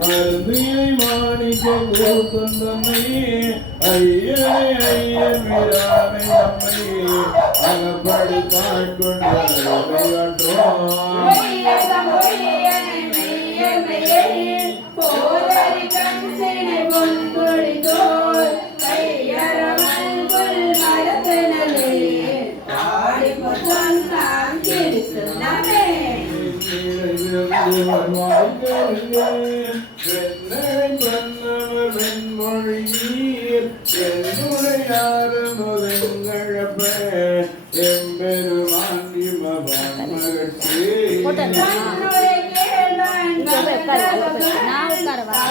மருந்தியை மாணிக்க கூத்தன் தன்னை ஐயனை ஐயர் விராமை நம்மை அகப்படுத்தான் கொண்டோம் நான் உட்காரவா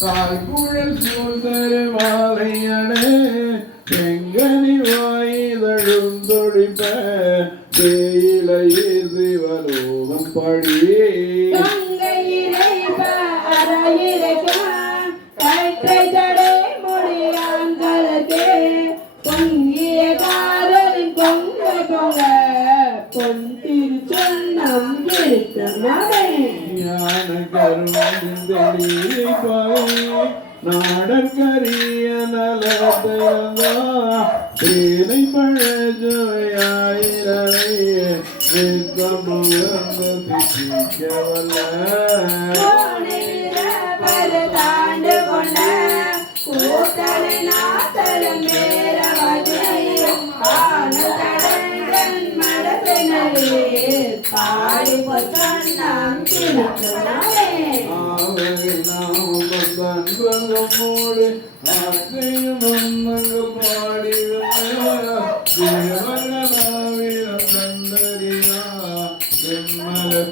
தாய்குழல் சூழ்ந்தரு மாலையனே செங்கனி வாயுதழும் தொழிப்ப தேயிலை சிவலோகம் படி. கங்கையிலே அரையிறைக்கான் கற்றை தடை முடியாங்கலக்கே பொங்கிய காதலின் கொங்க கொங்க பொன் திருச்சொன்னம் கிழித்தனவே ஞான கருமந்திரியை நாடற்கரிய நலத்தையந்தா தேனை பழஜோயாயிரவை நித்தமுகந்து திசிக்கவல்ல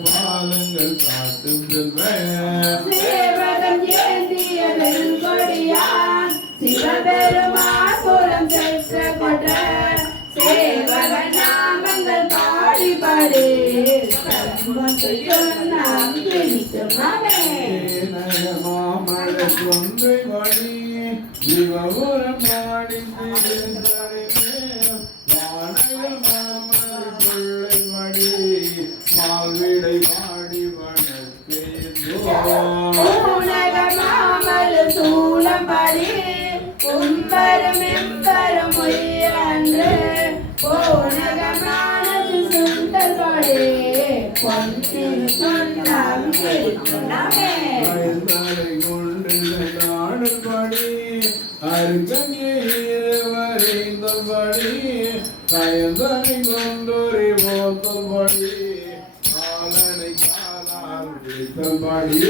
பாதங்கள் காட்டும் செல்வ ஏந்திய பெருங்கொடியான் சிவபெருமான் புறம் பெற்ற கொண்ட பாடி. பாடி நாம் பிடிக்கும் நாமே மாமல கொன்றை மணி சிவபுரம் பாடி வானக மாமல பிள்ளை மணி மால்விடை பாடி வணக்கேந்தோ ஊனக மாமல் சூளம்படி உம்பரும் எம்பரும் உயர்ந்து போனகமானது சுந்தர் கொடி பொன்னில் சொன்னாம் கிழிக்கும் நாமே அயல்தலை கொண்டு நாடுபடி அருகவரைந்தபடி கயந்தனை கொண்டொரு போத்தபடி காலனை காலால் விழித்தபடி